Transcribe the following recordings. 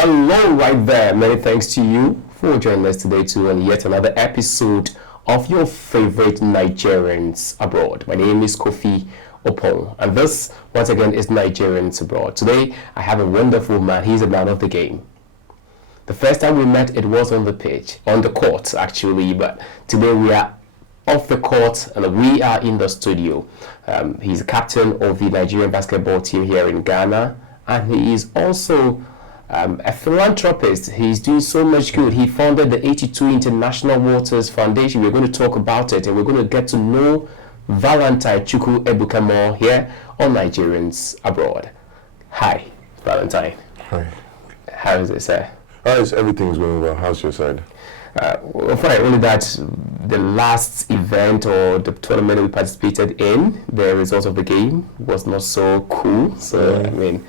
Hello right there. Many thanks to you for joining us today too on yet another episode of your favorite Nigerians Abroad. My name is Kofi Opon, and this once again is Nigerians Abroad. Today I have a wonderful man. He's a man of the game. The first time we met, it was on the pitch, on the court actually, but today we are off the court and we are in the studio. He's the captain of the Nigerian basketball team here in Ghana, and he is also a philanthropist. He's doing so much good. He founded the 82 International Waters Foundation. We're going to talk about it, and we're going to get to know Valentine Chukwu Ebuka more here on Nigerians Abroad. Hi, Valentine. Hi. How is it, sir? Everything's going well. How's your side? Well, fine. Only that the last event or the tournament we participated in, the results of the game was not so cool. So, I mean,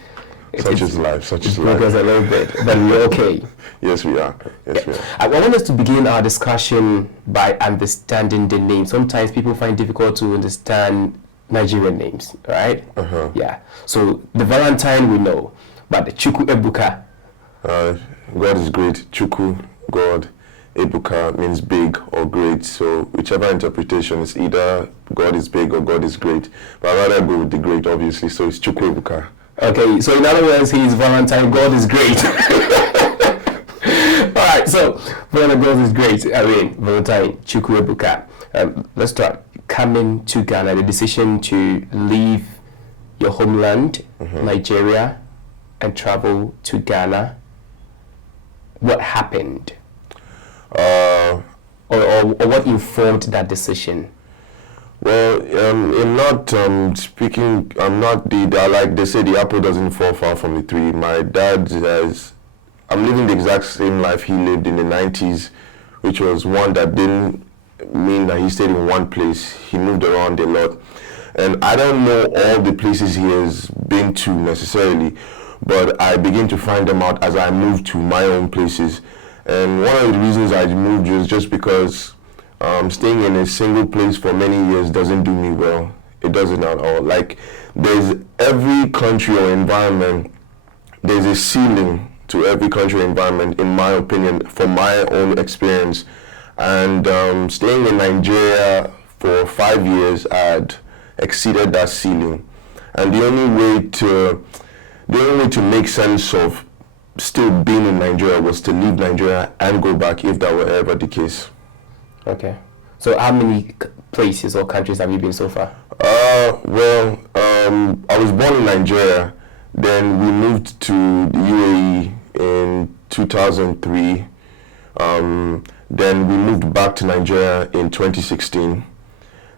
such is life. Such is life. Because a little bit, but we're okay. Yes, we are. Yes, we are. I want us to begin our discussion by understanding the name. Sometimes people find it difficult to understand Nigerian names, right? Yeah. So the Valentine we know, but the Chukwu Ebuka. God is great. Chukwu, God. Ebuka means big or great. So whichever interpretation is either God is big or God is great. But I'd rather go with the great, obviously. So it's Chukwu Ebuka. Okay, so in other words, he is Valentine, God is great. Alright, so Valentine, God is great. I mean, Valentine, Chukwu Ebuka. Let's start. Coming to Ghana, the decision to leave your homeland, Nigeria, and travel to Ghana. What happened? Or what informed that decision? Well, in not speaking, I'm not like they say, the apple doesn't fall far from the tree. My dad I'm living the exact same life he lived in the 90s, which was one that didn't mean that he stayed in one place. He moved around a lot. And I don't know all the places he has been to necessarily, but I begin to find them out as I move to my own places. And one of the reasons I moved was just because staying in a single place for many years doesn't do me well. It doesn't at all. Like, there's every country or environment, there's a ceiling to every country or environment, in my opinion, from my own experience. And staying in Nigeria for 5 years, I had exceeded that ceiling. And the only way to make sense of still being in Nigeria was to leave Nigeria and go back, if that were ever the case. Okay. So how many places or countries have you been so far? Well, I was born in Nigeria. Then we moved to the UAE in 2003. Then we moved back to Nigeria in 2016.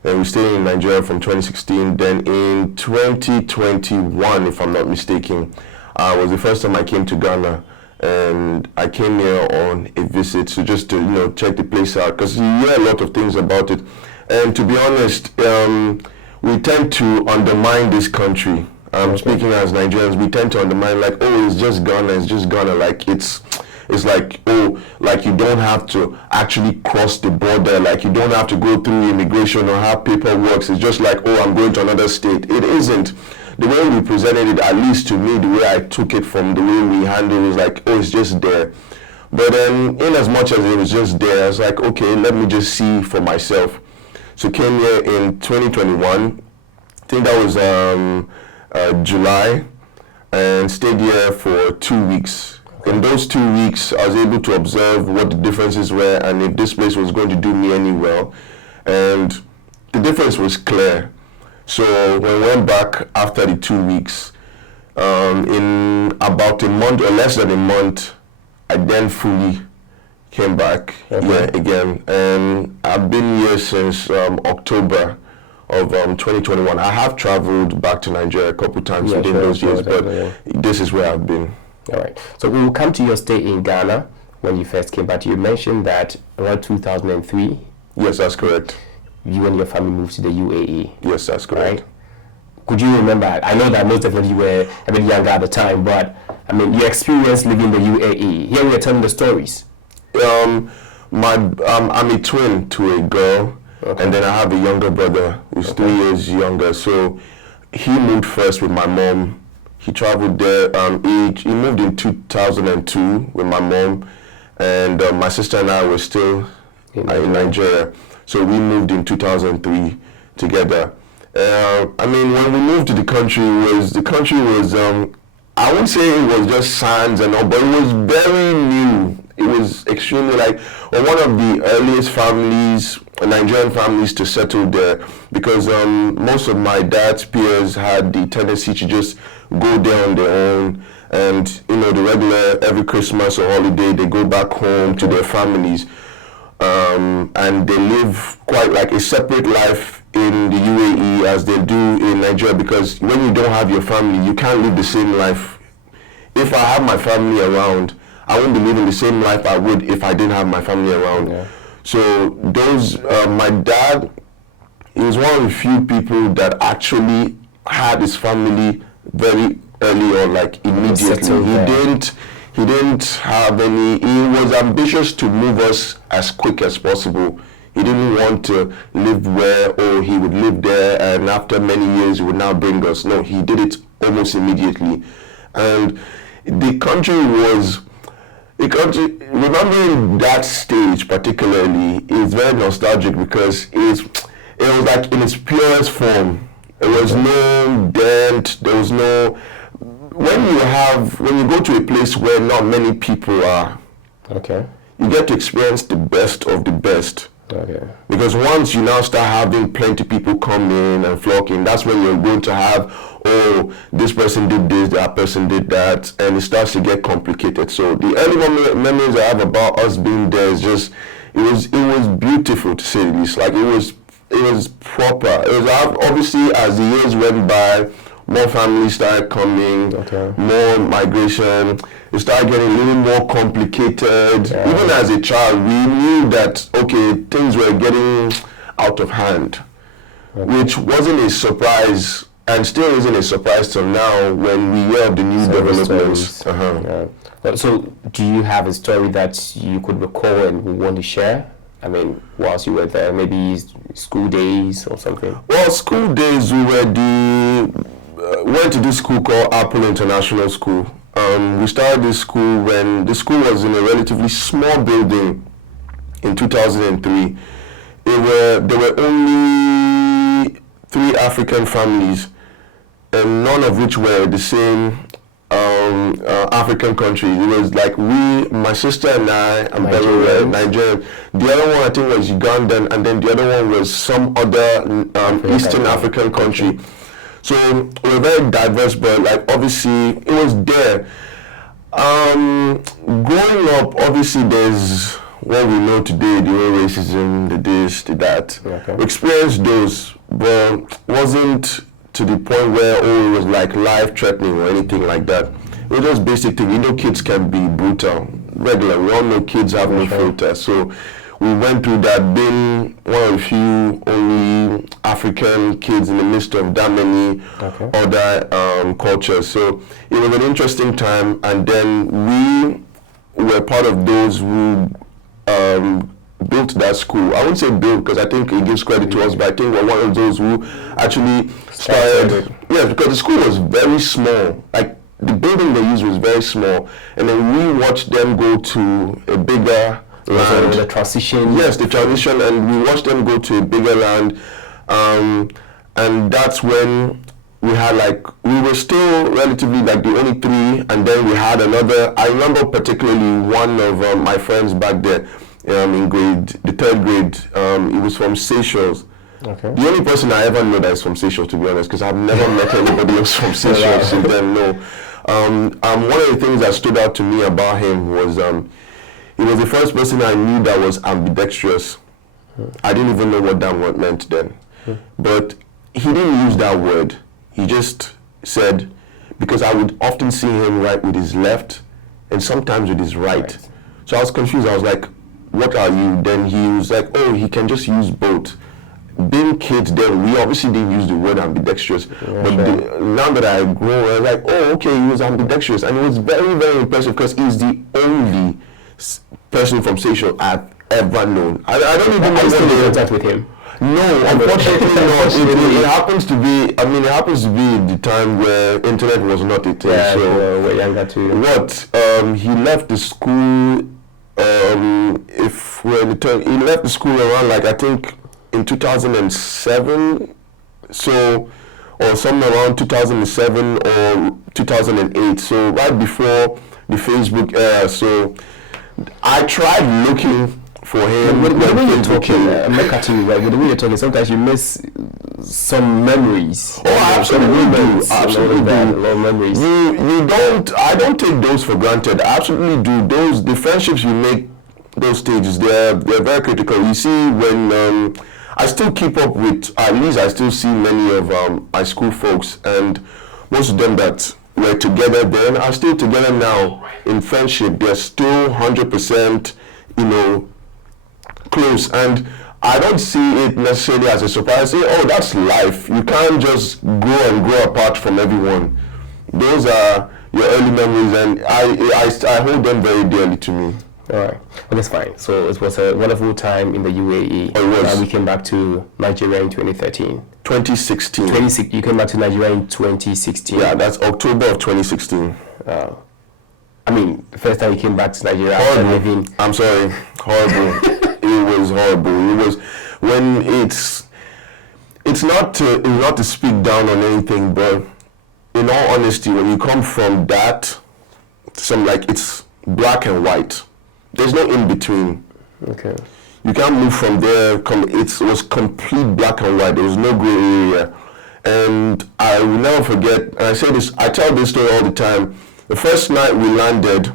Then we stayed in Nigeria from 2016. Then in 2021, if I'm not mistaken, was the first time I came to Ghana, and I came here on a visit, so just to check the place out, because you hear a lot of things about it. And to be honest, we tend to undermine this country. Speaking as Nigerians, we tend to undermine, like, oh, it's just Ghana, like it's like, oh, like you don't have to actually cross the border, like you don't have to go through immigration or how paper works. It's just like, oh, I'm going to another state. It isn't. The way we presented it, at least to me, the way I took it from the way we handled it, was like, oh, it's just there. But in as much as it was just there, I was like, okay, let me just see for myself. So came here in 2021, I think that was July, and stayed here for 2 weeks. In those 2 weeks, I was able to observe what the differences were and if this place was going to do me any well. And the difference was clear. So when we went back after the 2 weeks, in about a month or less than a month, I then fully came back here again. And I've been here since October of 2021. I have traveled back to Nigeria a couple times within those years, but this is where I've been. All right. So we will come to your stay in Ghana when you first came back. You mentioned that around 2003. Yes, that's correct. You and your family moved to the UAE. Yes, that's correct. Right? Could you remember? I know that most definitely you were a bit younger at the time, but I mean, your experience living in the UAE. Here we are telling the stories. I'm a twin to a girl, and then I have a younger brother who's 3 years younger. So he moved first with my mom He traveled there. He moved in 2002 with my mom, and my sister and I were still in Nigeria. So we moved in 2003 together. I mean, when we moved to the country was I wouldn't say it was just sands and all, but it was very new. It was extremely one of the earliest families, Nigerian families, to settle there, because most of my dad's peers had the tendency to just go there on their own, and the regular every Christmas or holiday they go back home to their families, and they live quite like a separate life in the UAE as they do in Nigeria, because when you don't have your family, you can't live the same life. If I have my family around, I wouldn't be living the same life I would if I didn't have my family around. Yeah. So my dad, he was one of the few people that actually had his family very early on, like immediately. He didn't have any. He was ambitious to move us as quick as possible. He didn't want to live where, he would live there, and after many years he would now bring us. No, he did it almost immediately. And the country, remembering that stage particularly is very nostalgic, because it was like in its purest form. There was no dent, there was no, when you go to a place where not many people are, you get to experience the best of the best. Okay. Because once you now start having plenty people come in and flocking, that's when you're going to have, this person did this, that person did that, and it starts to get complicated. So the early memories I have about us being there is just, it was beautiful, to say the least. Like it was proper. It was obviously, as the years went by, more families started coming, more migration. It started getting a little more complicated. Yeah. Even as a child, we knew that, things were getting out of hand, which wasn't a surprise, and still isn't a surprise till now when we hear of the new developments. So, do you have a story that you could recall and would want to share? I mean, whilst you were there, maybe school days or something? Well, school days, we went to this school called Apple International School. We started this school when the school was in a relatively small building in 2003. There were only 3 African families, and none of which were the same African countries. It was like my sister and I, and were Nigerian. The other one I think was Ugandan, and then the other one was some other Eastern African country. So we're very diverse, but obviously it was there. Growing up, obviously there's what we know today, the whole racism, the this, the that. We experienced those, but wasn't to the point where it was like life-threatening or anything like that. It was just basic thing. Kids can be brutal. Regular, we all know kids have no filter. So we went through that, being one of the few only African kids in the midst of that many other cultures. So it was an interesting time, and then we were part of those who built that school. I wouldn't say built, because I think it gives credit to us, but I think we're one of those who actually started. Yes, because the school was very small. Like the building they used was very small, and then we watched them go to a bigger land. The transition. Yes, the transition, and we watched them go to a bigger land, and that's when we had we were still relatively the only 3, and then we had another. I remember particularly one of my friends back there in the 3rd grade. He was from Seychelles. The only person I ever know that is from Seychelles, to be honest, because I've never met anybody else from Seychelles. So then one of the things that stood out to me about him was he was the first person I knew that was ambidextrous. I didn't even know what that word meant then. But he didn't use that word. He just said, because I would often see him write with his left and sometimes with his right. So I was confused. I was like, what are you? Then he was like, he can just use both. Being kids then, we obviously didn't use the word ambidextrous, but now that I grow, I was like, he was ambidextrous, and it was very, very impressive, because he's the only person from Seychelles I've ever known. I don't even know what in contact with him. No, unfortunately not. It happens to be. I mean, it happens to be the time where internet was not a thing. Yeah, so we're younger too. what? He left the school. If we're in the term, he left the school around like I think in 2007. So, or somewhere around 2007 or 2008. So right before the Facebook era. So I tried looking for him. With the way you're talking, I'm not cutting you, right? With the way you're talking, sometimes you miss some memories. Oh, I absolutely do. Absolutely do. A lot of memories. You don't. I don't take those for granted. I absolutely do. The friendships you make, those stages, they're very critical. You see, when I still keep up with, at least I still see many of my school folks, and most of them that were together then are still together now in friendship. They're still 100%, close, and I don't see it necessarily as a surprise. Say, oh, that's life. You can't just grow apart from everyone. Those are your early memories, and I hold them very dearly to me. All right, well, that's fine. So it was a wonderful time in the UAE. Oh, it was. We came back to Nigeria in 2013. 2016. You came back to Nigeria in 2016. Yeah, that's October of 2016. I mean, the first time you came back to Nigeria Horrible. after living. I'm sorry, horrible. It was horrible. It was when it's not to speak down on anything, but in all honesty, when you come from that, it's black and white. There's no in between. Okay. You can't move from there. It was complete black and white. There was no gray area. And I will never forget, and I tell this story all the time. The first night we landed,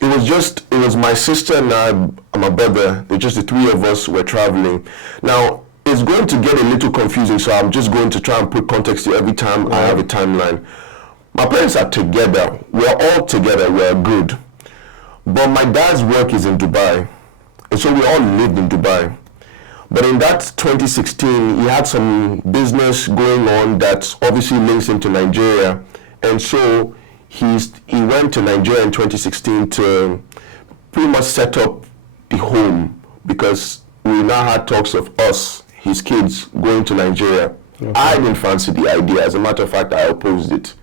it was my sister and my brother. Just the three of us were traveling. Now, it's going to get a little confusing, so I'm just going to try and put context to every time I have a timeline. My parents are together. We're all together. We're good. But my dad's work is in Dubai, and so we all lived in Dubai. But in that 2016, he had some business going on that obviously links into Nigeria, and so he went to Nigeria in 2016 to pretty much set up the home, because we now had talks of us, his kids, going to Nigeria. Okay. I didn't fancy the idea. As a matter of fact, I opposed it.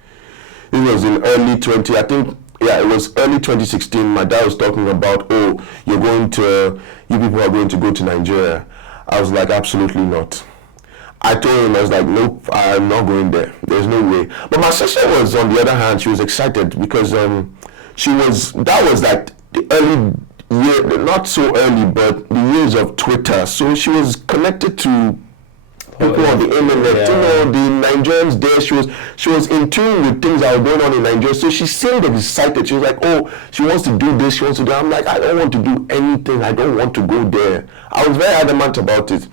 It was in early 20, I think. Yeah, it was early 2016. My dad was talking about, oh, you people are going to go to Nigeria. I was like, absolutely not. I told him, I was like, nope, I'm not going there. There's no way. But my sister was, on the other hand, she was excited because that was like the early year, not so early, but the years of Twitter. So she was connected to people on the internet, the Nigerians there. She was in tune with things that were going on in Nigeria. So she seemed excited. She was like, oh, she wants to do this, she wants to do that. I'm like, I don't want to do anything. I don't want to go there. I was very adamant about it.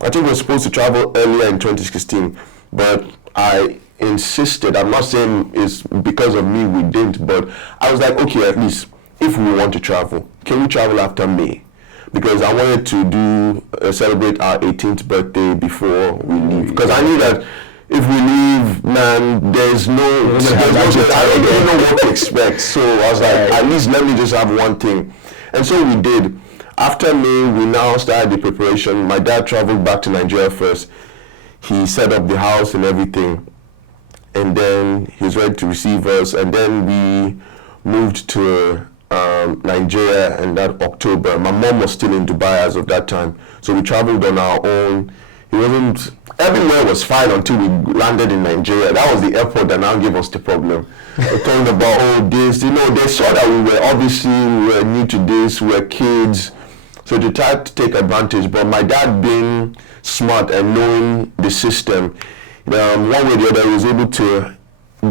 I think we were supposed to travel earlier in 2016, but I insisted. I'm not saying it's because of me we didn't, but I was like, okay, at least if we want to travel, can we travel after May? Because I wanted to celebrate our 18th birthday before we leave. Because I knew that if we leave, man, I don't even know what to expect. So I was like, at least let me just have one thing. And so we did. After May, we now started the preparation. My dad traveled back to Nigeria first. He set up the house and everything. And then he was ready to receive us. And then we moved to Nigeria in that October. My mom was still in Dubai as of that time, so we traveled on our own. Everywhere was fine until we landed in Nigeria. That was the airport that now gave us the problem. We're talking about this, they saw that we were new to this, we were kids, so they tried to take advantage. But my dad, being smart and knowing the system, one way or the other, he was able to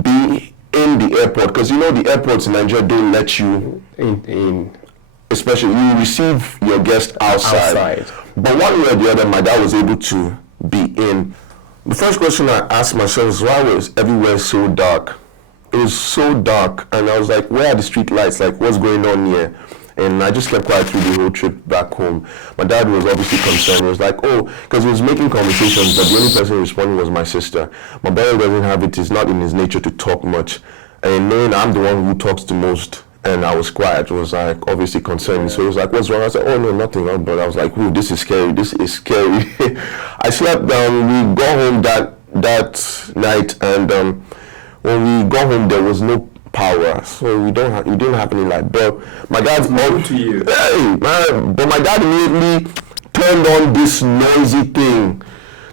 be in the airport, because the airports in Nigeria don't let you in. Especially, you receive your guest outside. But one way or the other, my dad was able to be in. The first question I asked myself is, why was everywhere so dark? It was so dark, and I was like, where are the street lights? Like, what's going on here? And I just kept quiet through the whole trip back home. My dad was obviously concerned. He was like, oh, because he was making conversations, but the only person responding was my sister. My brother doesn't have it. It's not in his nature to talk much. And knowing I'm the one who talks the most And I was quiet. It was like obviously concerned. So he was like, "What's wrong?" I said, "Oh no, nothing wrong." But I was like, "Ooh, this is scary. This is scary." I slept down. We got home that night, and when we got home, there was no power, so we didn't have any light. But my dad to you. Hey man! But my dad immediately turned on this noisy thing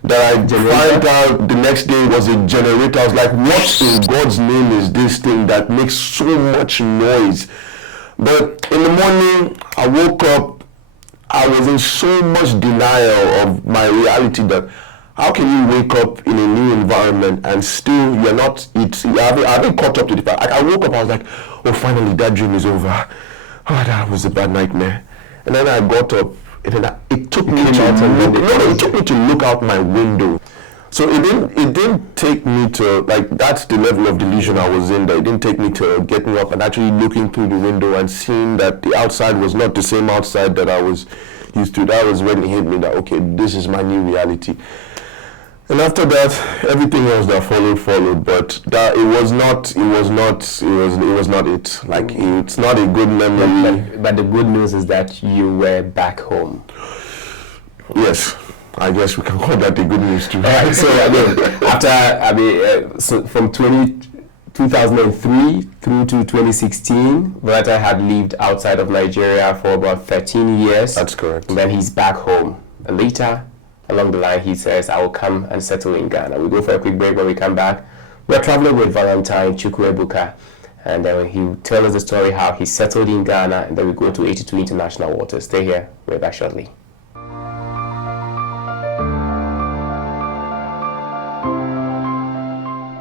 that I found out the next day was a generator. I was like, what in God's name is this thing that makes so much noise? But in the morning, I woke up, I was in so much denial of my reality that how can you wake up in a new environment and still you haven't caught up to the fact. I woke up, I was like, oh, finally that dream is over. Oh, that was a bad nightmare. And then I got up. It took me to look out my window. So it didn't take me to, like, that's the level of delusion I was in, that it didn't take me to getting up and actually looking through the window and seeing that the outside was not the same outside that I was used to. That was when it hit me that, okay, this is my new reality. And after that, everything else that followed, but that it was not it. Like, it's not a good memory. But the good news is that you were back home. Yes, I guess we can call that the good news too. All right, so so from 2003 through to 2016, Valentine had lived outside of Nigeria for about 13 years. That's correct. And then he's back home. And later, along the line, he says, I will come and settle in Ghana. We'll go for a quick break. When we come back, we're traveling with Valentine Chukwu Ebuka, and he'll tell us the story how he settled in Ghana, and then we go to 82 international waters. Stay here. We're back shortly.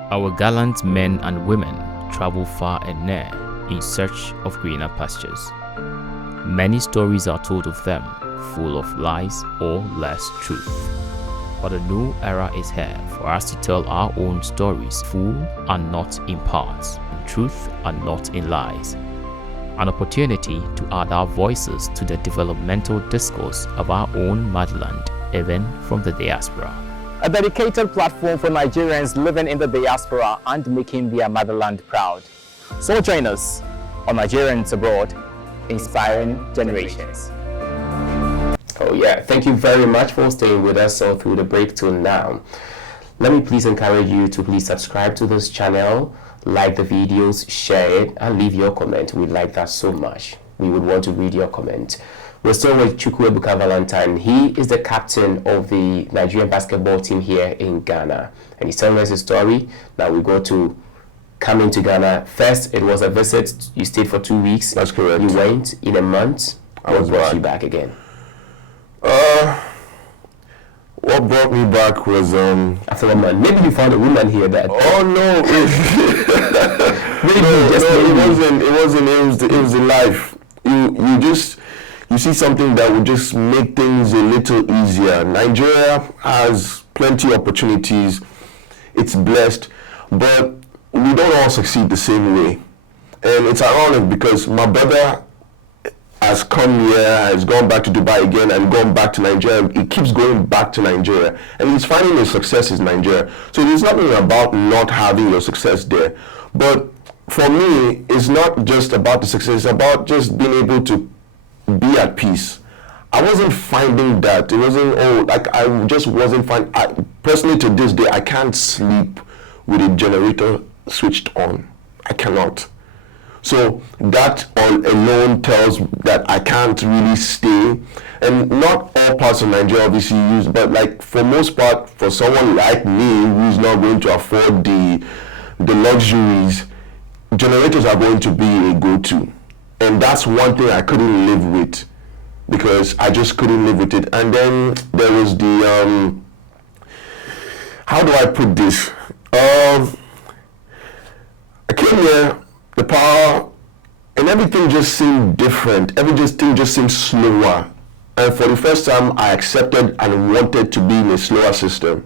Our gallant men and women travel far and near in search of greener pastures. Many stories are told of them, full of lies or less truth. But a new era is here for us to tell our own stories, full and not in parts, in truth and not in lies. An opportunity to add our voices to the developmental discourse of our own motherland, even from the diaspora. A dedicated platform for Nigerians living in the diaspora and making their motherland proud. So join us on Nigerians Abroad, Inspiring Generations. Oh yeah, thank you very much for staying with us all through the break till now. Let me please encourage you to please subscribe to this channel, like the videos, share it, and leave your comment. We like that so much. We would want to read your comment. We're still with Chukwu Ebuka Valentine. He is the captain of the Nigerian basketball team here in Ghana. And he's telling us his story. Now we go to coming to Ghana. First, it was a visit. You stayed for 2 weeks. That's correct. You went in a month. What brought you back again? What brought me back was after a month. Maybe you found a woman here that. Oh no! It was the life. You see something that would just make things a little easier. Nigeria has plenty of opportunities. It's blessed, but we don't all succeed the same way. And it's ironic because my brother has come here, has gone back to Dubai again and gone back to Nigeria. He keeps going back to Nigeria and he's finding his success in Nigeria. So there's nothing about not having your success there. But for me, it's not just about the success, it's about just being able to be at peace. I wasn't finding that. It wasn't, I just wasn't finding, personally to this day, I can't sleep with a generator switched on. I cannot. So that alone tells that I can't really stay. And not all parts of Nigeria obviously use, but like for most part, for someone like me who's not going to afford the luxuries, generators are going to be a go-to. And that's one thing I couldn't live with, because I just couldn't live with it. And then there was the, how do I put this? I came here, the power, and everything just seemed different. Everything just seemed slower. And for the first time, I accepted and wanted to be in a slower system.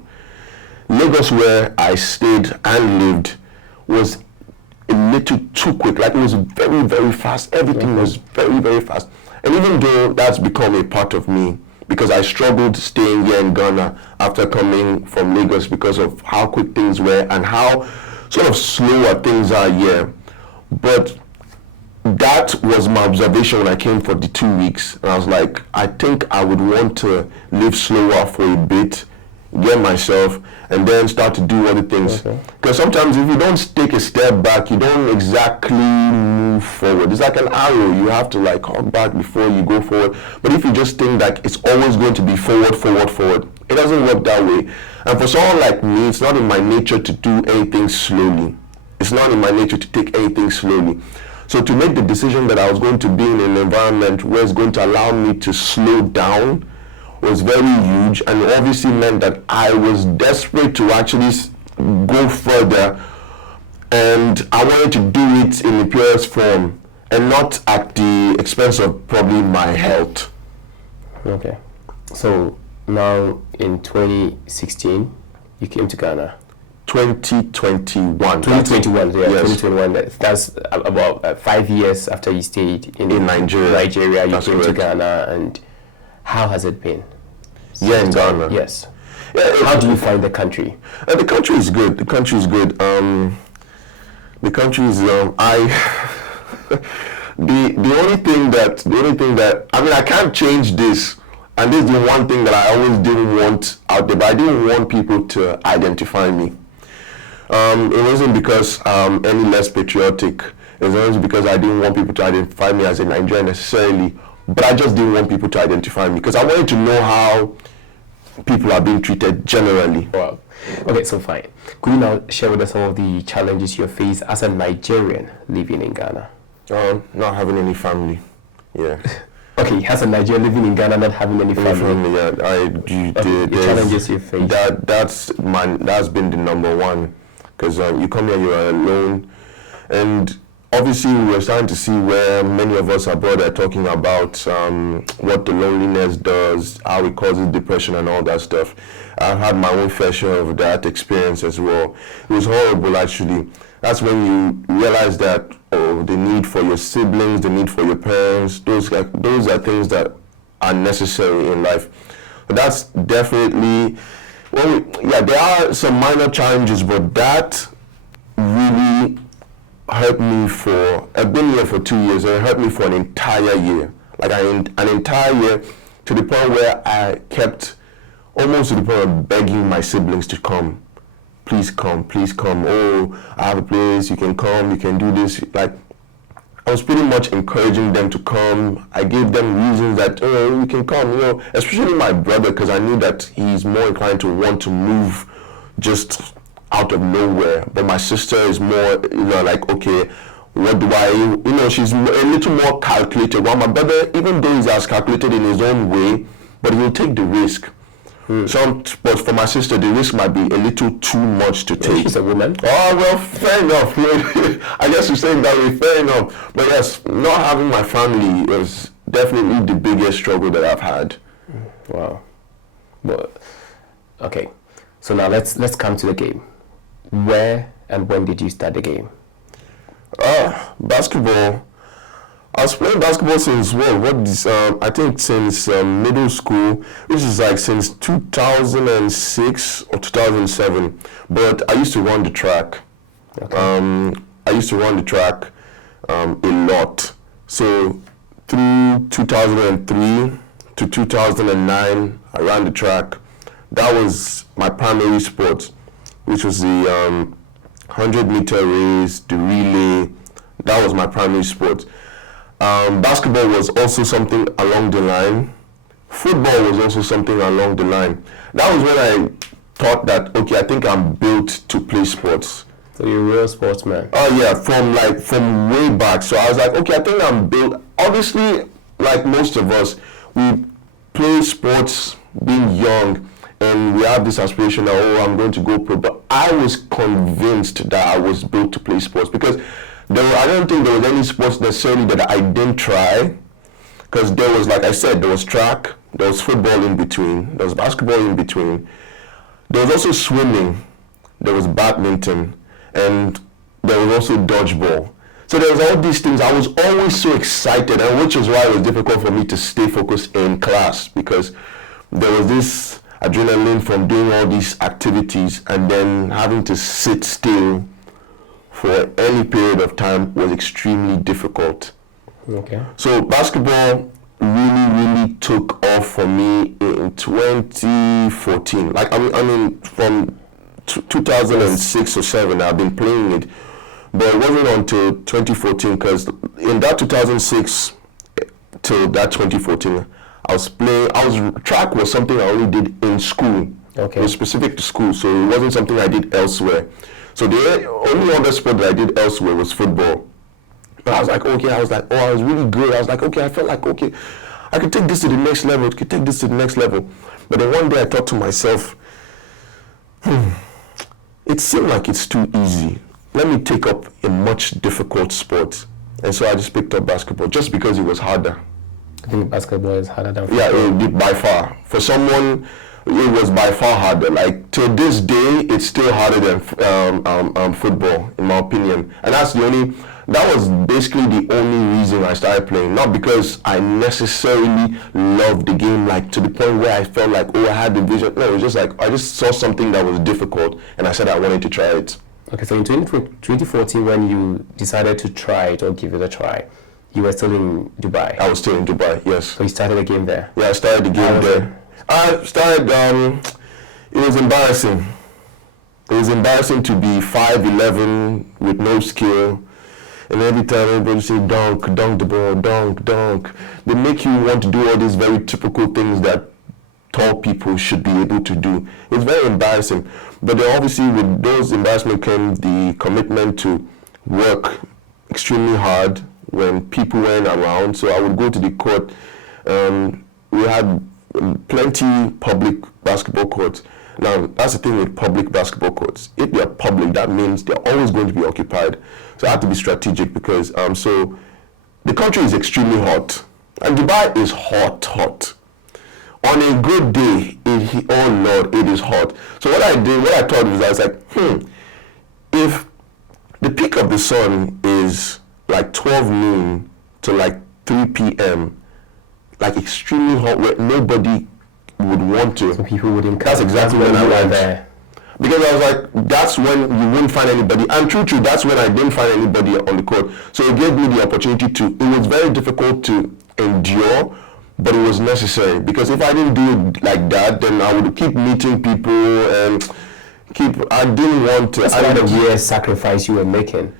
Lagos, where I stayed and lived, was a little too quick. Like, it was very, very fast. Everything was very, very fast. And even though that's become a part of me, because I struggled staying here in Ghana after coming from Lagos because of how quick things were and how sort of slower things are here. But that was my observation when I came for the 2 weeks. And I was like, I think I would want to live slower for a bit, get myself, and then start to do other things. Because sometimes if you don't take a step back, you don't exactly move forward. It's like an arrow. You have to like hop back before you go forward. But if you just think that it's always going to be forward, it doesn't work that way. And for someone like me, it's not in my nature to do anything slowly. It's not in my nature to take anything slowly. So to make the decision that I was going to be in an environment where it's going to allow me to slow down was very huge, and obviously meant that I was desperate to actually go further, and I wanted to do it in the purest form and not at the expense of probably my health. Okay. So now in 2016, you came to Ghana. 2021. 2021, yeah, yes. 2021. That's about 5 years after you stayed in Nigeria. Nigeria, you That's came to correct. Ghana, and how has it been? Yeah, in Ghana. Yes. Yeah, How do you find the country? The country is good. The country is good. The country is the only thing that I mean, I can't change this, and this is the one thing that I always didn't want out there. But I didn't want people to identify me. It wasn't because any less patriotic. It was because I didn't want people to identify me as a Nigerian necessarily. But I just didn't want people to identify me because I wanted to know how people are being treated generally. Wow. Okay, so fine. Could you now share with us some of the challenges you face as a Nigerian living in Ghana? Not having any family. Yeah. Okay, as a Nigerian living in Ghana, not having any family. The challenges you face. That's been the number one, because you come here, you are alone, and obviously we were starting to see where many of us abroad are talking about what the loneliness does, how it causes depression and all that stuff. I've had my own fair share of that experience as well. It was horrible, actually. That's when you realize that the need for your siblings, the need for your parents, those are things that are necessary in life. But that's definitely, there are some minor challenges, but that really hurt me I've been here for 2 years, and it hurt me for an entire year. Like an entire year, to the point where I kept, almost to the point of begging my siblings to come. Please come. Oh, I have a place, you can come, you can do this. Like, I was pretty much encouraging them to come. I gave them reasons that, you can come, especially my brother, because I knew that he's more inclined to want to move just out of nowhere. But my sister is more, like, okay, what do I, she's a little more calculated. While my brother, even though he's as calculated in his own way, but he'll take the risk. But for my sister, the risk might be a little too much to take. She's a woman. Oh, well, fair enough. I guess you're saying that way, fair enough. But yes, not having my family was definitely the biggest struggle that I've had. Wow. But, okay, so now let's come to the game. Where and when did you start the game? Basketball. I was playing basketball since I think since middle school, which is like since 2006 or 2007. But I used to run the track. Okay. I used to run the track a lot. So through 2003 to 2009, I ran the track. That was my primary sport, which was the 100-meter race, the relay. That was my primary sport. Basketball was also something along the line. Football was also something along the line. That was when I thought that, okay, I think I'm built to play sports. So you're a real sportsman? Oh yeah, from way back. So I was like, okay, I think I'm built. Obviously, like most of us, we play sports being young, and we have this aspiration that, I'm going to go pro. But I was convinced that I was built to play sports, because I don't think there was any sports necessarily that I didn't try, because there was, like I said, there was track, there was football in between, there was basketball in between, there was also swimming, there was badminton, and there was also dodgeball. So there was all these things. I was always so excited, and which is why it was difficult for me to stay focused in class, because there was this adrenaline from doing all these activities and then having to sit still for any period of time was extremely difficult. Okay. So basketball really took off for me in 2014. Like I mean from 2006 or 7, I've been playing it, but it wasn't until 2014, because in that 2006 till that 2014, track was something I only did in school. Okay. It was specific to school, so it wasn't something I did elsewhere. So the only other sport that I did elsewhere was football. But I was like, okay, I was really good. I was like, okay, I felt like, okay, I could take this to the next level, But then one day I thought to myself, it seemed like it's too easy. Let me take up a much difficult sport. And so I just picked up basketball, just because it was harder. I think basketball is harder than football. Yeah, by far. For someone, it was by far harder. Like, till this day, it's still harder than football, in my opinion. And that was basically the only reason I started playing. Not because I necessarily loved the game, like to the point where I felt like, oh, I had the vision. No, it was just like, I just saw something that was difficult, and I said I wanted to try it. Okay, so in 2014, when you decided to try it or give it a try, you were still in Dubai. I was still in Dubai, yes. So you started the game there? Yeah, I started the game there. I started, it was embarrassing. It was embarrassing to be 5'11" with no skill. And every time everybody say dunk the ball, dunk. They make you want to do all these very typical things that tall people should be able to do. It's very embarrassing. But then obviously with those embarrassments came the commitment to work extremely hard when people weren't around. So I would go to the court. We had plenty public basketball courts. Now, that's the thing with public basketball courts. If they're public, that means they're always going to be occupied. So I have to be strategic, because so the country is extremely hot. And Dubai is hot. On a good day, oh Lord, it is hot. So what I thought was, I was like, if the peak of the sun is like 12 noon to like 3 p.m., like extremely hot, where nobody would want to. So people wouldn't come. That's exactly when I went there. Because I was like, that's when you wouldn't find anybody. And true, that's when I didn't find anybody on the court. So it gave me the opportunity it was very difficult to endure, but it was necessary. Because if I didn't do it like that, then I would keep meeting people and I didn't want to. That's kind of weird sacrifice you were making.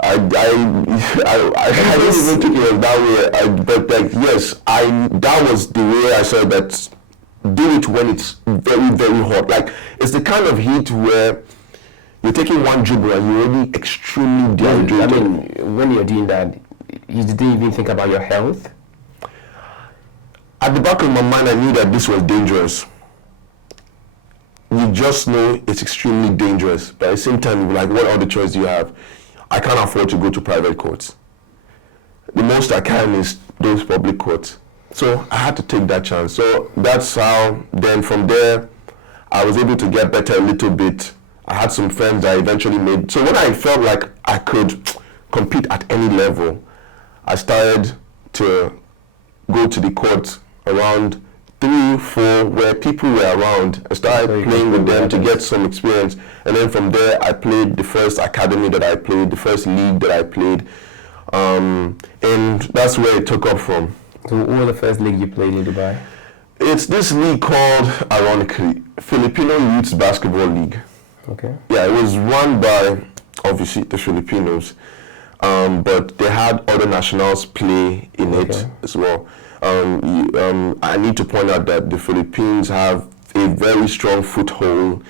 I didn't even think it was that way. But like, yes, that was the way I said that. Do it when it's very, very hot. Like, it's the kind of heat where you're taking one dribble and you're already extremely dehydrated. I mean, when you're doing that, you didn't even think about your health? At the back of my mind, I knew that this was dangerous. You just know it's extremely dangerous. But at the same time, you're like, what other choice do you have? I can't afford to go to private courts. The most I can is those public courts. So I had to take that chance. So that's how, then from there, I was able to get better a little bit. I had some friends I eventually made. So when I felt like I could compete at any level, I started to go to the court around 3, 4, where people were around. I started playing with them to get some experience. And then from there, I played the first academy that I played, the first league that I played. And that's where it took off from. So what was the first league you played in Dubai? It's this league called, ironically, Filipino Youth Basketball League. Okay. Yeah, it was run by, obviously, the Filipinos, but they had other nationals play in it as well. I need to point out that the Philippines have a very strong foothold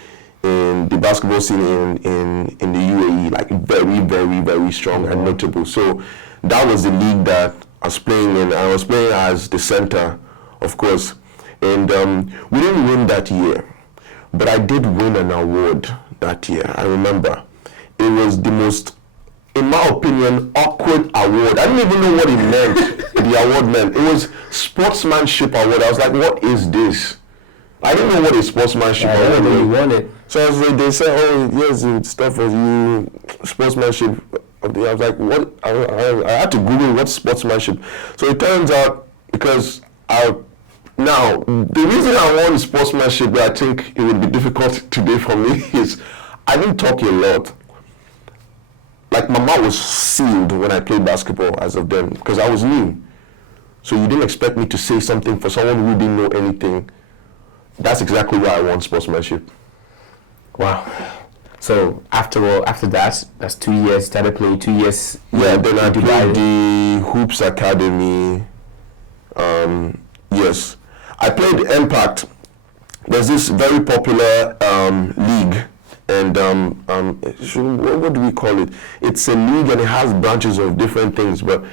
in the basketball scene in the UAE, like very, very, very strong and notable. So that was the league that I was playing in. I was playing as the center, of course, and we didn't win that year, but I did win an award that year. I remember it was the most, in my opinion, awkward award. I didn't even know what it meant. The award meant, it was sportsmanship award. I was like, what is this? I didn't know what a sportsmanship award was. You won it. So I was like, they said, oh yes, it's stuff for you, sportsmanship. I was like, what? I had to Google what's sportsmanship. So it turns out, because now, the reason I won sportsmanship, but I think it would be difficult today for me, is I didn't talk a lot. like my mouth was sealed when I played basketball as of then, because I was new. So you didn't expect me to say something for someone who didn't know anything. That's exactly why I want sportsmanship. Wow. So after that, that's 2 years. Started playing 2 years. Yeah, then I played the Hoops Academy. Yes, I played Impact. There's this very popular league, and what do we call it? It's a league and it has branches of different things, but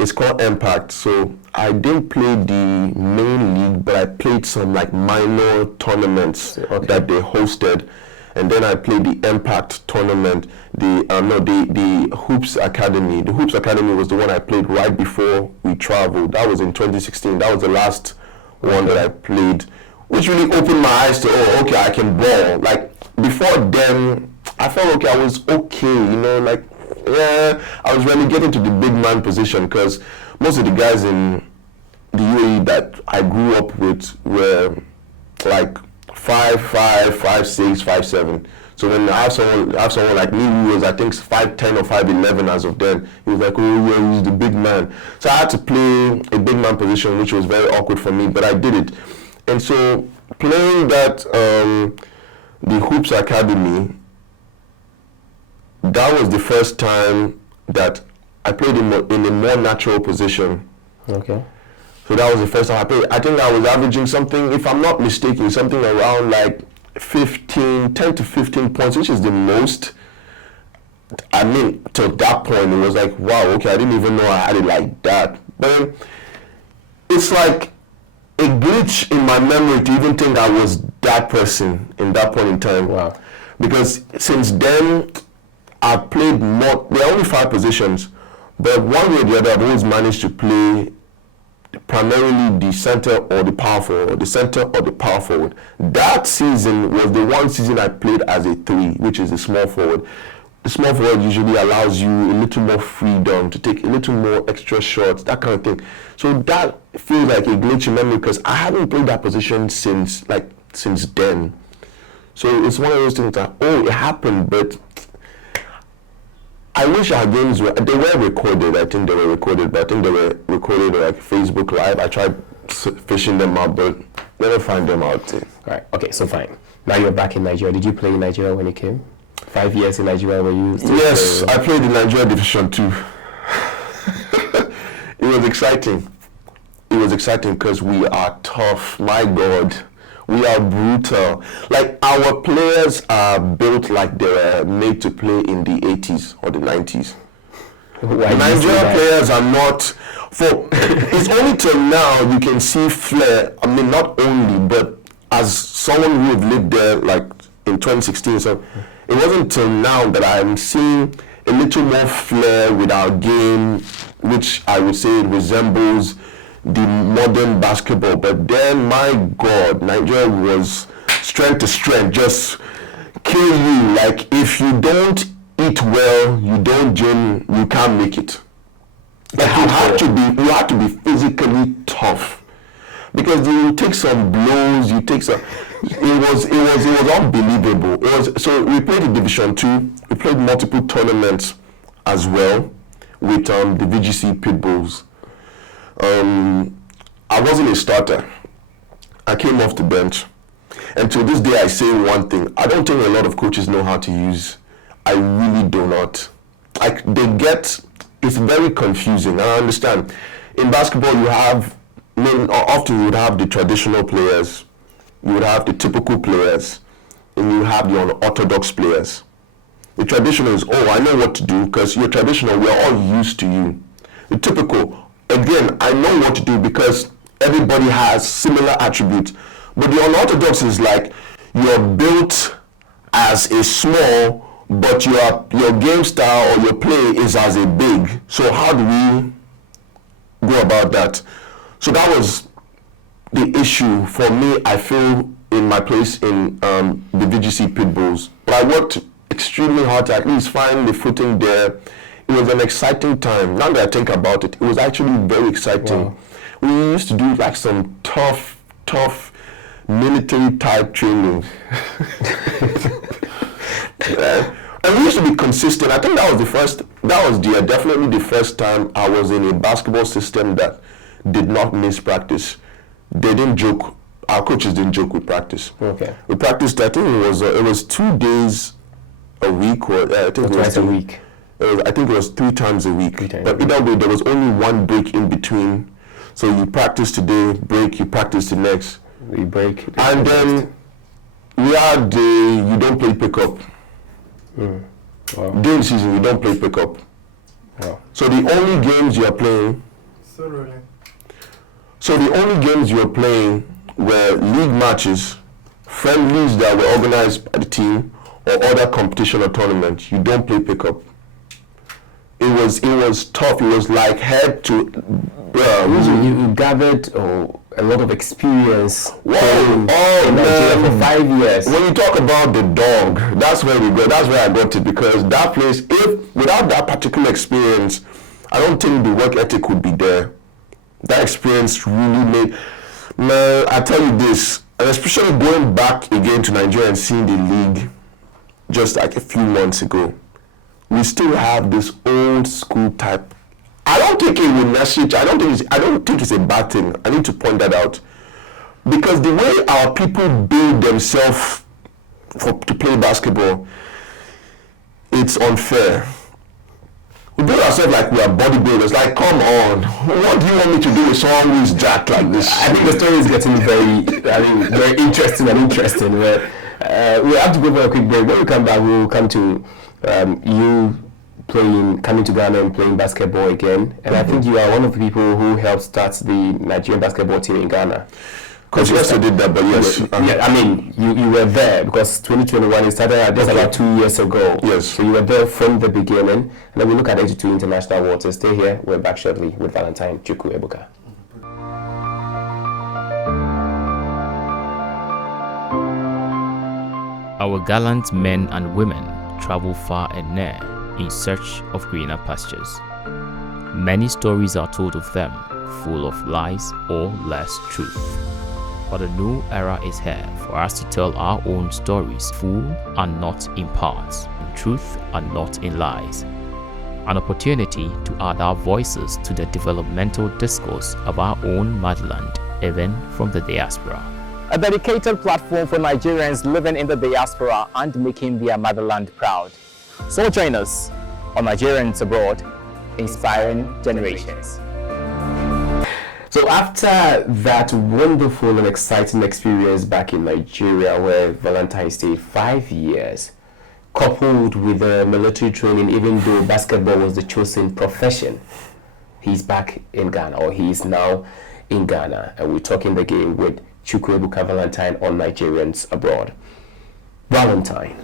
it's called Impact. So I didn't play the main league, but I played some like minor tournaments that they hosted. And then I played the Impact tournament, the Hoops Academy. The Hoops Academy was the one I played right before we traveled. That was in 2016. That was the last one that I played, which really opened my eyes to, oh, okay, I can ball. Like, before then, I felt okay, I was okay, you know, like, yeah, I was relegated to the big man position because most of the guys in the UAE that I grew up with were like 5'5", 5'6", 5'7". So when I have someone like me who was, I think, 5'10" or 5'11" as of then, he was like, oh yeah, he's the big man. So I had to play a big man position, which was very awkward for me, but I did it. And so playing that, the Hoops Academy, that was the first time that I played in a more natural position. Okay. So that was the first time I played. I think I was averaging something, if I'm not mistaken, something around like 10 to 15 points, which is the most. I mean, till that point, it was like, wow, okay, I didn't even know I had it like that. But it's like a glitch in my memory to even think I was that person in that point in time. Wow. Because since then, I've played more. There are only 5 positions, but one way or the other, I've always managed to play primarily the center or the power forward, the center or the power forward. That season was the one season I played as a 3, which is the small forward. The small forward usually allows you a little more freedom to take a little more extra shots, that kind of thing. So that feels like a glitch in memory because I haven't played that position since then. So it's one of those things that, oh, it happened, but I wish our games were recorded. I think they were recorded, but I think they were recorded like Facebook Live. I tried fishing them out, but never find them out. Right. Okay. So fine. Now you're back in Nigeria. Did you play in Nigeria when you came? 5 years in Nigeria. Were you? Yes, I played in Nigeria Division 2. It was exciting. It was exciting because we are tough. My God. We are brutal. Like, our players are built like they were made to play in the 80s or the 90s. Nigerian players are not, it's only till now you can see flair. I mean, not only, but as someone who have lived there, like in 2016, so it wasn't till now that I'm seeing a little more flair with our game, which I would say resembles the modern basketball. But then, my God, Nigeria was strength to strength, just kill you. Like, if you don't eat well, you don't gym, you can't make it. Like, you have to be physically tough because you take some blows, it was unbelievable. So we played in Division 2. We played multiple tournaments as well with the VGC Pitbulls. I wasn't a starter. I came off the bench. And to this day, I say one thing. I don't think a lot of coaches know how to use. I really do not. It's very confusing. I understand. In basketball, often you would have the traditional players, you would have the typical players, and you have the unorthodox players. The traditional is, oh, I know what to do because you're traditional, we're all used to you. The typical, again, I know what to do because everybody has similar attributes. But the unorthodox is like, you're built as a small, but your game style or your play is as a big. So how do we go about that? So that was the issue for me, I feel, in my place in the VGC Pitbulls. But I worked extremely hard to at least find the footing there. It was an exciting time. Now that I think about it, it was actually very exciting. Wow. We used to do like some tough military type training. And we used to be consistent. I think definitely the first time I was in a basketball system that did not miss practice. They didn't joke. Our coaches didn't joke with practice. Okay. We practiced. I think it was 2 days a week, or I think it was Twice a week. I think it was 3 times a week. But either way, there was only one break in between. So you practice today, break. You practice the next. We break. And then we had you don't play pickup. Wow. Game season, you don't play pickup. Wow. So the only games you're playing. So the only games you're playing were league matches, friendlies that were organized by the team, or other competition or tournaments. You don't play pickup. It was tough. It was like head to. You gathered a lot of experience Wow. in Nigeria for 5 years. When you talk about the dog, that's where we go. That's where I got it, because that place, if without that particular experience, I don't think the work ethic would be there. That experience really made. Man, I tell you this, and especially going back again to Nigeria and seeing the league just like a few months ago, we still have this old school type. I don't think it will necessarily. I don't think it's a bad thing. I need to point that out, because the way our people build themselves to play basketball, it's unfair. We build ourselves like we are bodybuilders. Like, come on, what do you want me to do with someone who is jacked like this? I think the story is getting very interesting. But we have to go for a quick break. When we come back, we'll come to you coming to Ghana and playing basketball again. And I think you are one of the people who helped start the Nigerian basketball team in Ghana. Because yes, I did that, but yes. Yeah, I mean, you were there because 2021, it started just about 2 years ago. Yes. So you were there from the beginning. And then we look at 82 international waters. Stay here. We're back shortly with Valentine, Chukwu, Ebuka. Our gallant men and women travel far and near in search of greener pastures. Many stories are told of them, full of lies or less truth. But a new era is here for us to tell our own stories, full and not in parts, in truth and not in lies. An opportunity to add our voices to the developmental discourse of our own motherland, even from the diaspora. A dedicated platform for Nigerians living in the diaspora and making their motherland proud. So join us on Nigerians Abroad, Inspiring Generations. So after that wonderful and exciting experience back in Nigeria, where Valentine stayed 5 years, coupled with military training, even though basketball was the chosen profession, he's back in Ghana, or he is now in Ghana. And we're talking the game with Chukwu Ebuka Valentine on Nigerians Abroad. Valentine,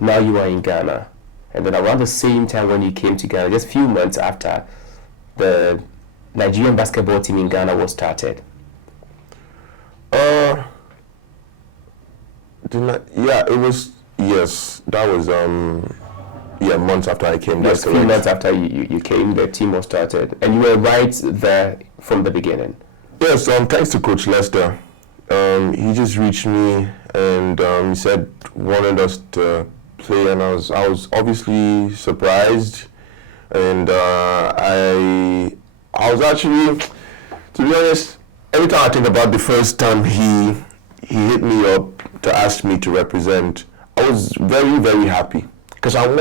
now you are in Ghana. And then around the same time when you came to Ghana, just a few months after, the Nigerian basketball team in Ghana was started. That was months after I came. Yes, a few months after you came, the team was started. And you were right there from the beginning. Yes, thanks to Coach Lester. He just reached me and he said wanted us to play, and I was obviously surprised, and I was actually, to be honest, every time I think about the first time he hit me up to ask me to represent, I was very, very happy, because I've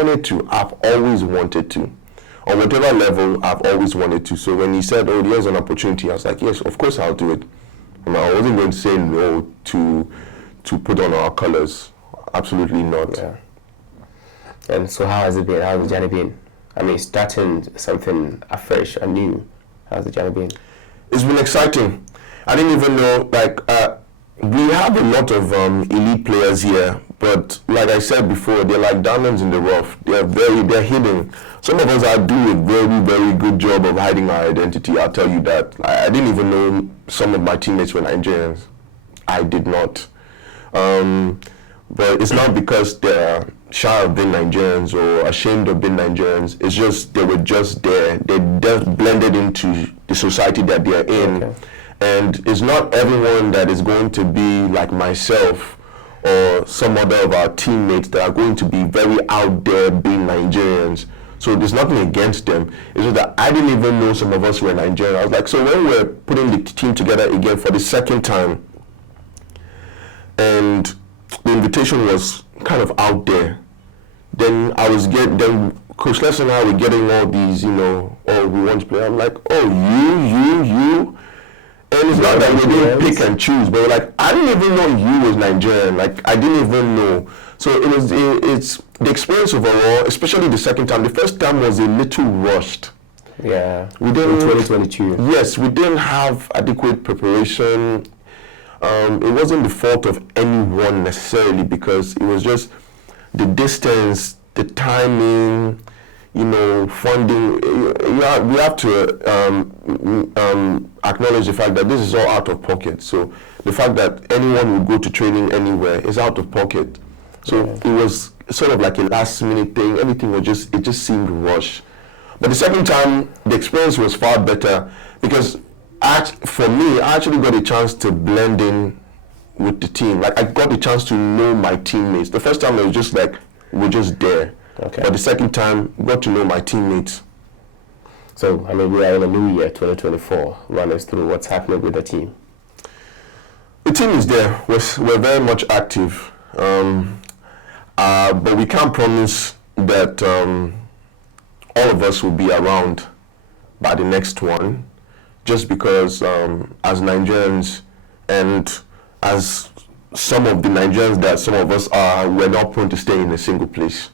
always wanted to. On whatever level, I've always wanted to. So when he said, oh, there's an opportunity, I was like, yes, of course I'll do it. I wasn't going to say no to put on our colors. Absolutely not. Yeah. And so how has it been? How has the journey been? I mean, starting something afresh, anew. How's the journey been? It's been exciting. I didn't even know, we have a lot of elite players here, but like I said before, they're like diamonds in the rough. They're hidden. Some of us are doing a very, very good job of hiding our identity. I'll tell you that. I didn't even know some of my teammates were Nigerians. I did not. But it's not because they're shy of being Nigerians or ashamed of being Nigerians. It's just they were just there. They just blended into the society that they're in. Okay. And it's not everyone that is going to be like myself or some other of our teammates that are going to be very out there being Nigerians. So there's nothing against them. It's just that I didn't even know some of us were Nigerian. I was like, so when we're putting the team together again for the second time, and the invitation was kind of out there, then then Coach Les and I were getting all these, oh, we want to play. I'm like, oh, you. And it's not that we didn't pick and choose, but we're like, I didn't even know you was Nigerian. Like, I didn't even know. So it's the experience overall, especially the second time. The first time was a little rushed. Yeah. We didn't, in 2022. Yes, we didn't have adequate preparation. It wasn't the fault of anyone necessarily, because it was just the distance, the timing, funding. We have to acknowledge the fact that this is all out of pocket. So the fact that anyone would go to training anywhere is out of pocket. So it was sort of like a last minute thing. Everything was it just seemed rushed. But the second time, the experience was far better, because for me, I actually got a chance to blend in with the team. Like, I got the chance to know my teammates. The first time it was just like, we're just there. Okay. But the second time, got to know my teammates. So, we are in a new year, 2024. Run us through what's happening with the team. The team is there. We're very much active. But we can't promise that all of us will be around by the next one, just because as Nigerians, and as some of the Nigerians that some of us are, we're not prone to stay in a single place.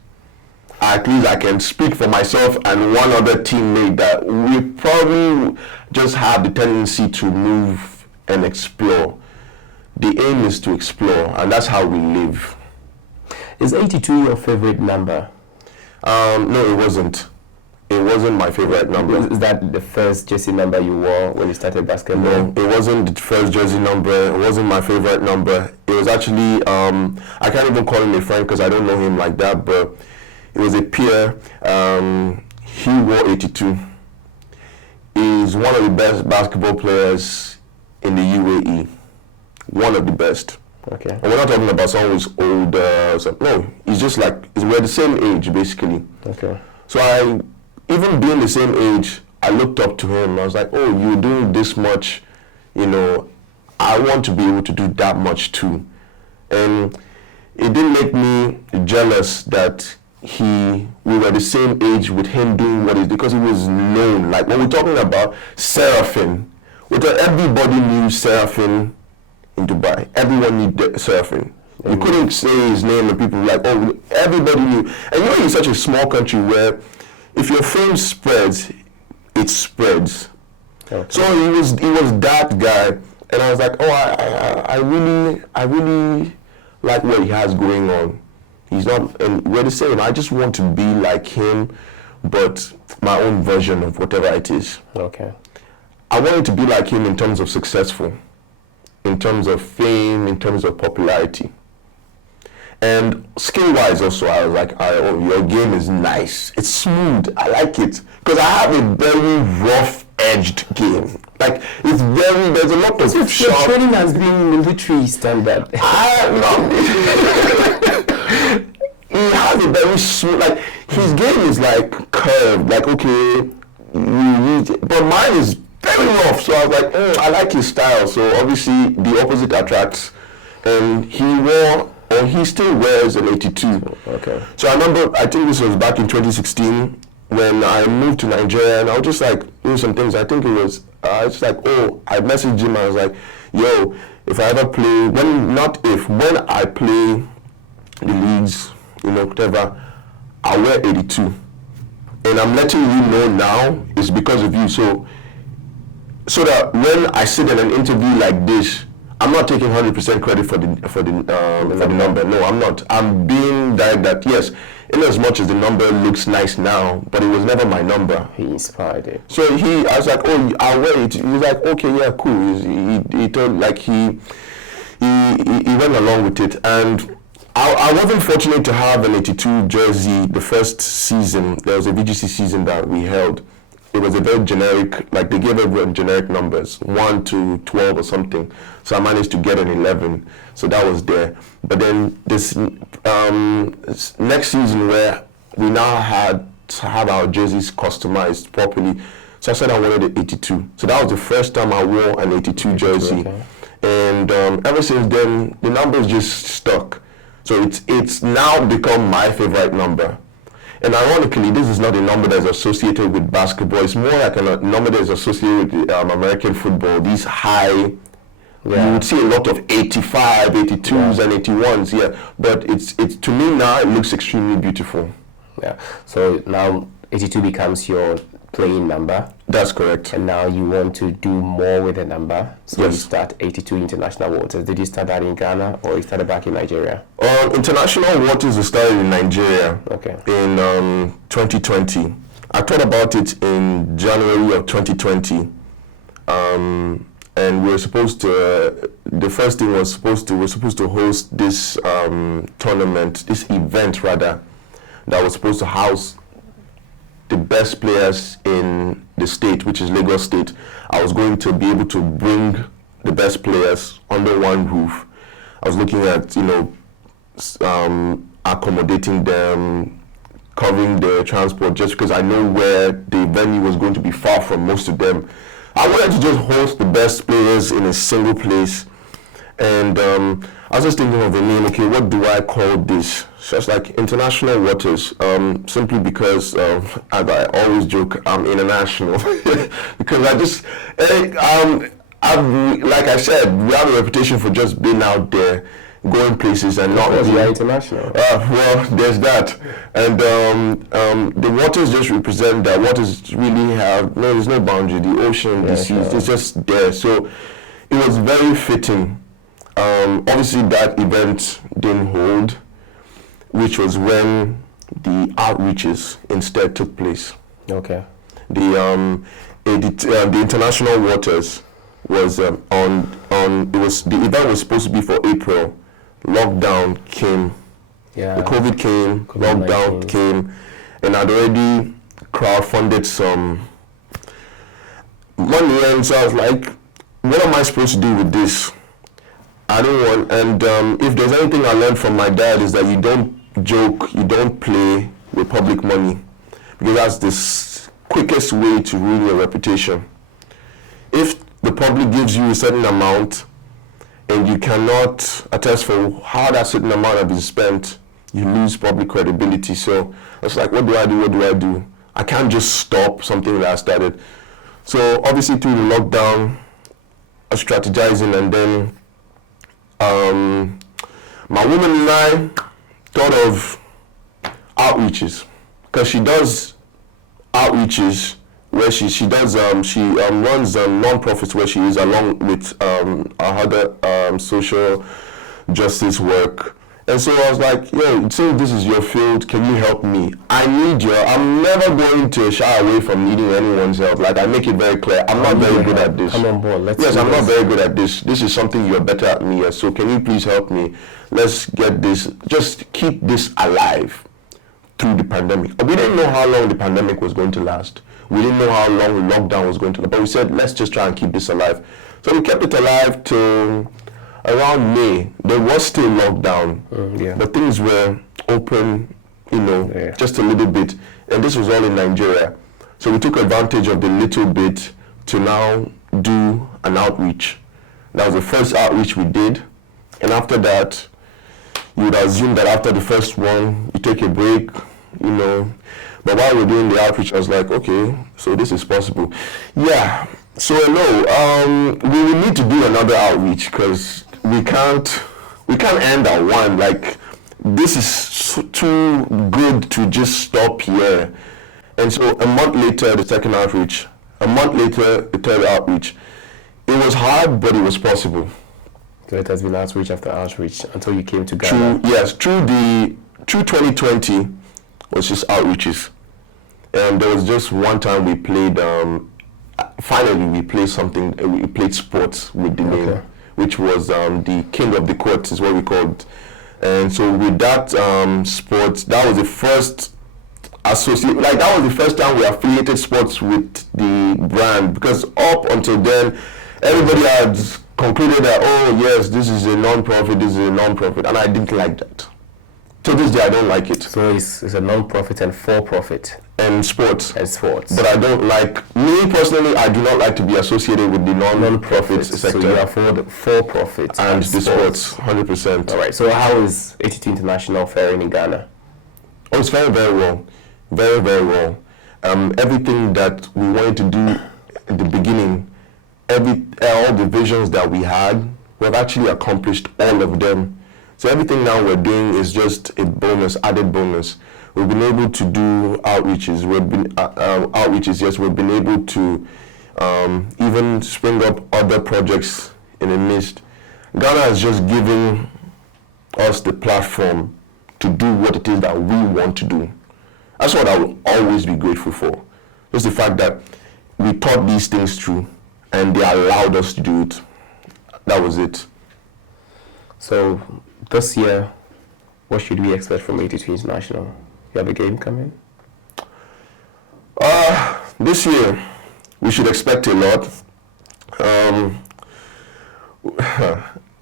At least I can speak for myself and one other teammate that we probably just have the tendency to move and explore. The aim is to explore, and that's how we live. Is 82 your favorite number? No, it wasn't. It wasn't my favorite number. Is that the first jersey number you wore when you started basketball? No, it wasn't the first jersey number. It wasn't my favorite number. It was actually, I can't even call him a friend because I don't know him like that, but it was a peer. He wore 82. He's one of the best basketball players in the UAE. One of the best. Okay. And we're not talking about someone who's older. No, he's just like, we're the same age, basically. Okay. So even being the same age, I looked up to him. I was like, oh, you're doing this much, I want to be able to do that much too. And it didn't make me jealous that we were the same age with him doing what he did, because he was known. Like, when we're talking about Seraphim, everybody knew Seraphim in Dubai. Everyone knew Seraphim. You couldn't say his name and people were like, oh, everybody knew. And in such a small country where if your fame spreads, it spreads. Okay. So he was that guy, and I was like, oh, I really like what he has going on. He's not, and we're the same. I just want to be like him, but my own version of whatever it is. Okay. I wanted to be like him in terms of successful, in terms of fame, in terms of popularity. And skill-wise also, I was like, oh, your game is nice. It's smooth. I like it. Because I have a very rough-edged game. Like, there's a lot of your training has been military standard. He has a very smooth, like, his game is like curved. Like, okay, but mine is very rough. So I was like, I like his style. So obviously, the opposite attracts. And he still wears an 82. Okay. So I remember, I think this was back in 2016 when I moved to Nigeria, and I was just like doing some things. I think it was, I messaged him. I was like, yo, if I ever play, when I play the leagues, whatever, I'll wear 82. And I'm letting you know now it's because of you. So that when I sit in an interview like this, I'm not taking 100% credit for the number. No, I'm not. I'm being that yes, in as much as the number looks nice now, but it was never my number. He inspired it. So I was like, oh, I'll wear it. He was like, okay, yeah, cool. He told, like, he went along with it, and I wasn't fortunate to have an 82 jersey the first season. There was a VGC season that we held. it was a very generic, like they gave everyone generic numbers, 1 to 12 or something. So I managed to get an 11. So that was there. But then this next season where we now had to have our jerseys customized properly, so I said I wanted an 82. So that was the first time I wore an 82 jersey. Okay. And ever since then, the numbers just stuck. So it's now become my favorite number. And ironically, this is not a number that is associated with basketball. It's more like a number that is associated with American football. These high, you would see a lot of 85, 82s and 81s, yeah. But it's to me now, it looks extremely beautiful. Yeah. So now 82 becomes your playing number. That's correct. And now you want to do more with the number. So Yes. you start 82 international waters. Did you start that in Ghana or you started back in Nigeria? International waters was started in Nigeria Okay. in 2020. I thought about it in January of 2020. And we were supposed to, the first thing was we're supposed to host this tournament, this event rather, that was supposed to house the best players in the state, which is Lagos State. I was going to be able to bring the best players under one roof. I was looking at, accommodating them, covering their transport, just because I know where the venue was going to be far from most of them. I wanted to just host the best players in a single place. And I was just thinking of a name, okay, what do I call this? So it's like International Waters, simply because, as I always joke, I'm international. Because like I said, we have a reputation for just being out there, going places and not Because you are international. well, there's that. And the waters just represent that. Waters really have, there's no boundary. The ocean, the seas, it's just there. So it was very fitting. Obviously that event didn't hold, which was when the outreaches instead took place. Okay. The international waters was the event was supposed to be for April. Lockdown came. Yeah. The COVID came, COVID-19. lockdown came, and I'd already crowdfunded some money, and so I was like, what am I supposed to do with this? I don't want, and if there's anything I learned from my dad is that you don't joke, you don't play with public money, because that's the quickest way to ruin your reputation. If the public gives you a certain amount and you cannot attest for how that certain amount has been spent, you lose public credibility. So it's like, what do I do? I can't just stop something that I started. So obviously through the lockdown, I was strategizing, and then my woman and I thought of outreaches, because she does outreaches where she runs non-profits where she is, along with other social justice work. And so I was like, since this is your field, can you help me? I'm never going to shy away from needing anyone's help. Like, I make it very clear, I'm not very good at this. Come on board. I'm not very good at this. This is something you're better at me at. So can you please help me? Let's get this, just keep this alive through the pandemic. We didn't know how long the pandemic was going to last. We didn't know how long the lockdown was going to last. But we said, let's just try and keep this alive. So we kept it alive till around May. There was still lockdown, but things were open, just a little bit. And this was all in Nigeria. So we took advantage of the little bit to now do an outreach. That was the first outreach we did. And after that, you would assume that after the first one, you take a break, But while we're doing the outreach, I was like, okay, so this is possible. Yeah. So we will need to do another outreach, because we can't end at one. Like, this is too good to just stop here. And so a month later, the second outreach. A month later, the third outreach. It was hard, but it was possible. So it has been outreach after outreach until you came to Ghana. Through 2020 was just outreaches. And there was just one time we played, finally we played sports with the name, which was the King of the Court is what we called. And so with that sports, that was the first associate, like that was the first time we affiliated sports with the brand, because up until then everybody had concluded that, oh yes, this is a non-profit, and I didn't like that. To this day I don't like it. So it's a non-profit and for-profit. And sports. But I don't like, me personally, I do not like to be associated with the non-profit sector. So you are for the for-profit and the sports, 100%. All right, so how is ATT International faring in Ghana? Oh, it's very, very well. Very, very well. Everything that we wanted to do at the beginning, all the visions that we had, we've actually accomplished all of them. So everything now we're doing is just a bonus, added bonus. We've been able to do outreaches. We've been able to even spring up other projects in the midst. Ghana has just given us the platform to do what it is that we want to do. That's what I will always be grateful for. Just the fact that we thought these things through and they allowed us to do it. That was it. So this year, what should we expect from ATT International? You have a game coming? This year, we should expect a lot.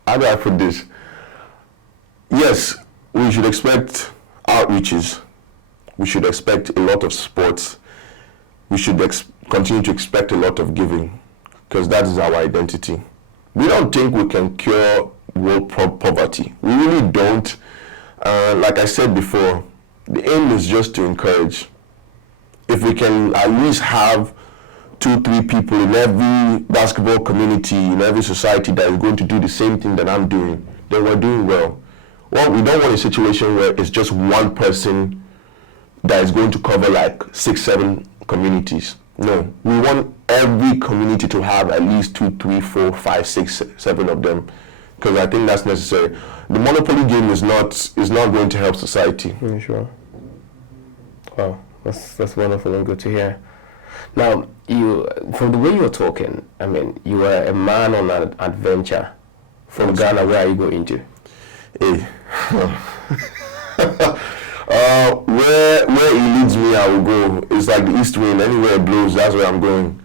How do I put this? Yes, we should expect outreaches. We should expect a lot of sports. We should continue to expect a lot of giving, because that is our identity. We don't think we can cure world poverty. We really don't. Like I said before, the aim is just to encourage. If we can at least have 2-3 people in every basketball community, in every society that is going to do the same thing that I'm doing, then we're doing well. Well, we don't want a situation where it's just one person that is going to cover like 6-7 communities. No, we want every community to have at least 2, 3, 4, 5, 6, 7 of them, because I think that's necessary. The monopoly game is not going to help society. Sure. Wow, that's wonderful and good to hear. Now, you, from the way you're talking, I mean, you are a man on an adventure. From Ghana, where are you going to? Hey. Where it leads me, I will go. It's like the east wind. Anywhere it blows, that's where I'm going.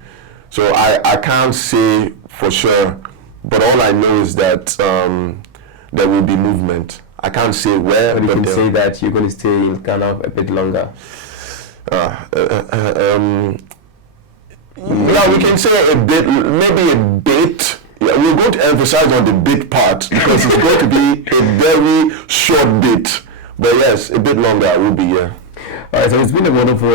So I can't say for sure, but all I know is that there will be movement. I can't say where. But you can say that you're going to stay in Ghana a bit longer. Yeah, we can say a bit, maybe a bit. Yeah, we're going to emphasize on the bit part because it's going to be a very short bit. But yes, a bit longer I will be here. All right, so it's been a wonderful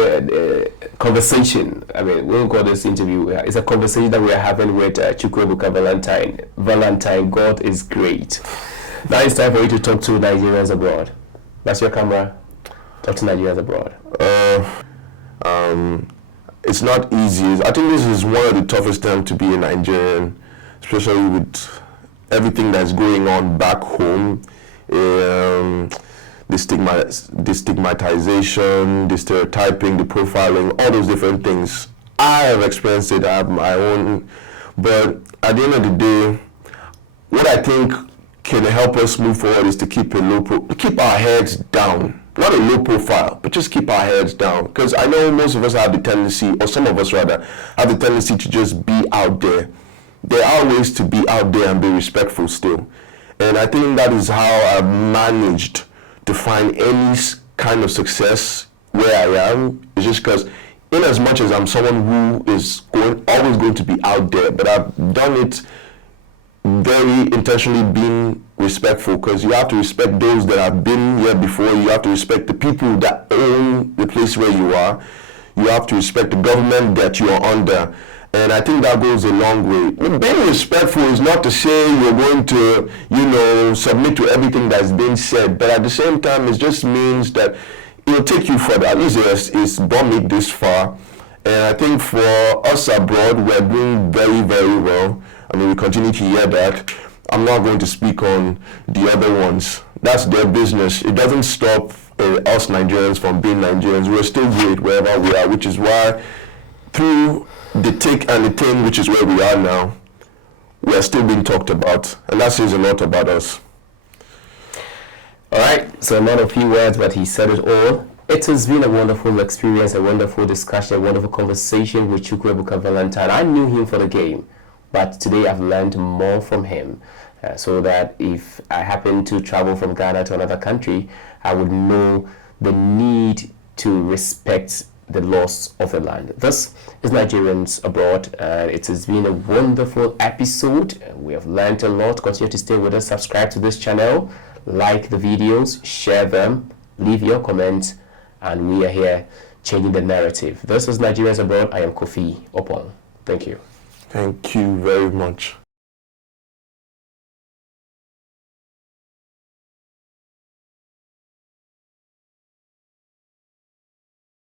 conversation. I mean, we won't call this interview. It's a conversation that we are having with Chukwu, Ebuka, Valentine. Valentine, God is great. Now it's time for you to talk to Nigerians abroad. That's your camera. Talk to Nigerians abroad. It's not easy. I think this is one of the toughest times to be a Nigerian, especially with everything that's going on back home. The stigmatization, the stereotyping, the profiling, all those different things. I have experienced it. I have my own. But at the end of the day, what I think can help us move forward is to keep keep our heads down. Not a low profile, but just keep our heads down. Because I know most of us have the tendency, or some of us rather, have the tendency to just be out there. There are ways to be out there and be respectful still. And I think that is how I've managed to find any kind of success where I am. It's just because in as much as I'm someone who is always going to be out there, but I've done it very intentionally being respectful, because you have to respect those that have been here before. You have to respect the people that own the place where you are. You have to respect the government that you are under. And I think that goes a long way. Being respectful is not to say you're going to, submit to everything that's being said, but at the same time, it just means that it'll take you further. At least it's brought me this far. And I think for us abroad, we're doing very, very well. I mean, we continue to hear that. I'm not going to speak on the other ones. That's their business. It doesn't stop us Nigerians from being Nigerians. We're still great wherever we are, which is why through the thick and the thin, which is where we are now, we are still being talked about. And that says a lot about us. All right, so not a few words, but he said it all. It has been a wonderful experience, a wonderful discussion, a wonderful conversation with Chukwu Ebuka Valentine. I knew him for the game, but today I've learned more from him. So that if I happen to travel from Ghana to another country, I would know the need to respect the laws of the land. This is Nigerians Abroad. It has been a wonderful episode. We have learned a lot. Continue to stay with us. Subscribe to this channel. Like the videos. Share them. Leave your comments. And we are here changing the narrative. This is Nigerians Abroad. I am Kofi Opon. Thank you. Thank you very much.